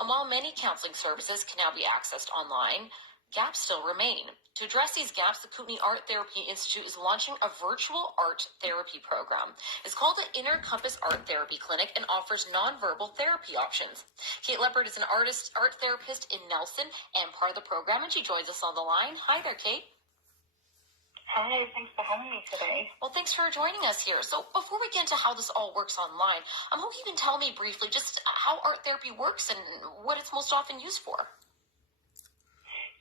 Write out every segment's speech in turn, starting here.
And while many counseling services can now be accessed online, gaps still remain. To address these gaps, the Kootenai Art Therapy Institute is launching a virtual art therapy program. It's called the Inner Compass Art Therapy Clinic and offers nonverbal therapy options. Kate Leopard is an art therapist in Nelson and part of the program, and she joins us on the line. Hi there, Kate. Hi, thanks for having me today. Well, thanks for joining us here. So before we get into how this all works online, I'm hoping you can tell me briefly just how art therapy works and what it's most often used for.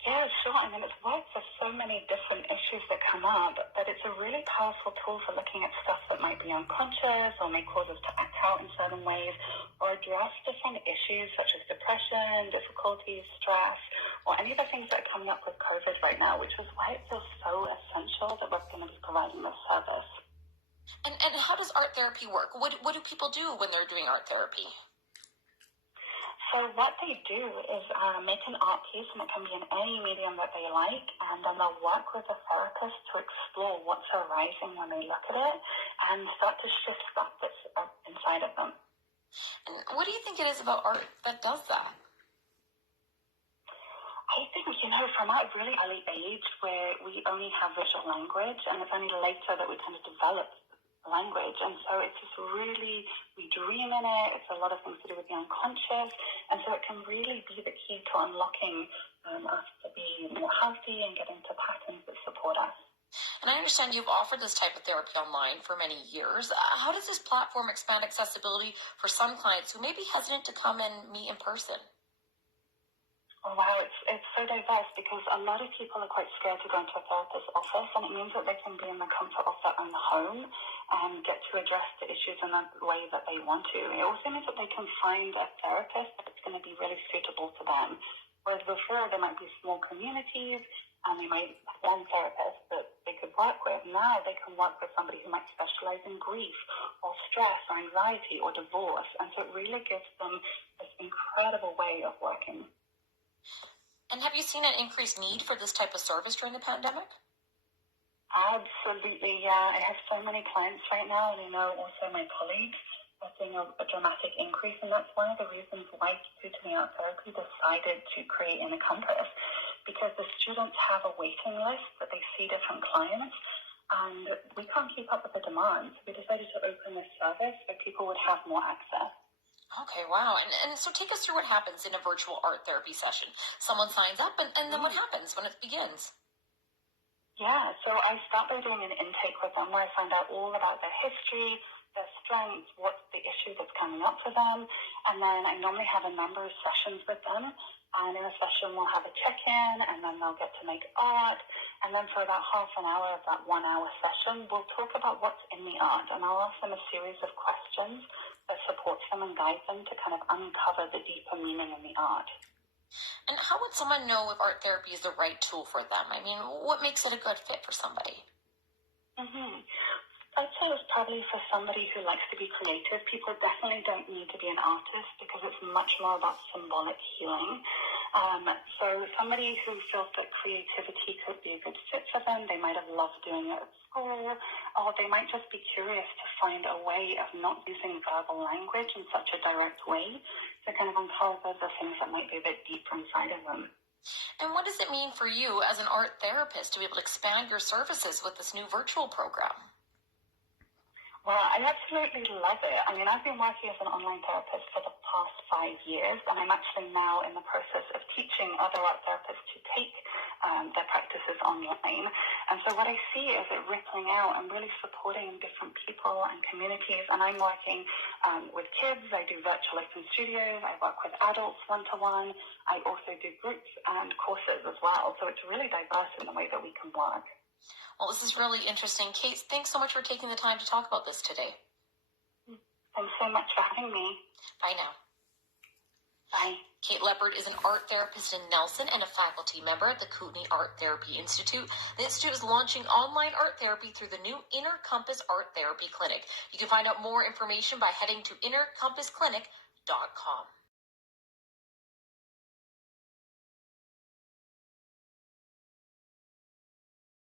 Yeah, sure. I mean, it's worked for so many different issues that come up, but it's a really powerful tool for looking at stuff that might be unconscious or may cause us to act out in certain ways or address different issues such as depression, difficulties, stress, or any of the things that are coming up with COVID right now, which is why it feels so essential that we're going to be providing this service. And how does art therapy work? What do people do when they're doing art therapy? So what they do is make an art piece, and it can be in any medium that they like, and then they'll work with a therapist to explore what's arising when they look at it and start to shift stuff that's inside of them. And what do you think it is about art that does that? I think, from a really early age where we only have visual language, and it's only later that we kind of develop language, and so it's just really, we dream in it, it's a lot of things to do with the unconscious, and so it can really be the key to unlocking us to be more healthy and getting to patterns that support us. And I understand you've offered this type of therapy online for many years. How does this platform expand accessibility for some clients who may be hesitant to come and meet in person? Oh, wow, it's so diverse because a lot of people are quite scared to go into a therapist's office, and it means that they can be in the comfort of their own home and get to address the issues in the way that they want to. It also means that they can find a therapist that's going to be really suitable to them. Whereas before, there might be small communities and they might have one therapist that they could work with. Now they can work with somebody who might specialize in grief or stress or anxiety or divorce. And so it really gives them this incredible way of working. And have you seen an increased need for this type of service during the pandemic? Absolutely, yeah. I have so many clients right now, and I know also my colleagues are seeing a dramatic increase, and that's one of the reasons why Kootenai Art Therapy decided to create Inner Compass, because the students have a waiting list that they see different clients, and we can't keep up with the demand, so we decided to open this service so people would have more access. Okay, wow. And so take us through what happens in a virtual art therapy session. Someone signs up, and then what happens when it begins? Yeah, so I start by doing an intake with them where I find out all about their history, their strengths, what's the issue that's coming up for them, and then I normally have a number of sessions with them, and in a session we'll have a check-in, and then they'll get to make art, and then for about half an hour of that 1 hour session, we'll talk about what's in the art, and I'll ask them a series of questions that supports them and guides them to kind of uncover the deeper meaning in the art. And how would someone know if art therapy is the right tool for them? I mean, what makes it a good fit for somebody? I'd say it's probably for somebody who likes to be creative. People definitely don't need to be an artist because it's much more about symbolic healing. So somebody who feels that creativity could be a good fit for them, they might have loved doing it at school, or they might just be curious to find a way of not using verbal language in such a direct way to kind of uncover the things that might be a bit deeper inside of them. And what does it mean for you as an art therapist to be able to expand your services with this new virtual program? Well, I absolutely love it. I mean, I've been working as an online therapist for the past 5 years, and I'm actually now in the process of teaching other art therapists to take their practices online. And so what I see is it rippling out and really supporting different people and communities. And I'm working with kids. I do virtual open studios. I work with adults one-to-one. I also do groups and courses as well. So it's really diverse in the way that we can work. Well, this is really interesting. Kate, thanks so much for taking the time to talk about this today. Thanks so much for having me. Bye now. Bye. Kate Leopard is an art therapist in Nelson and a faculty member at the Kootenai Art Therapy Institute. The institute is launching online art therapy through the new Inner Compass Art Therapy Clinic. You can find out more information by heading to innercompassclinic.com.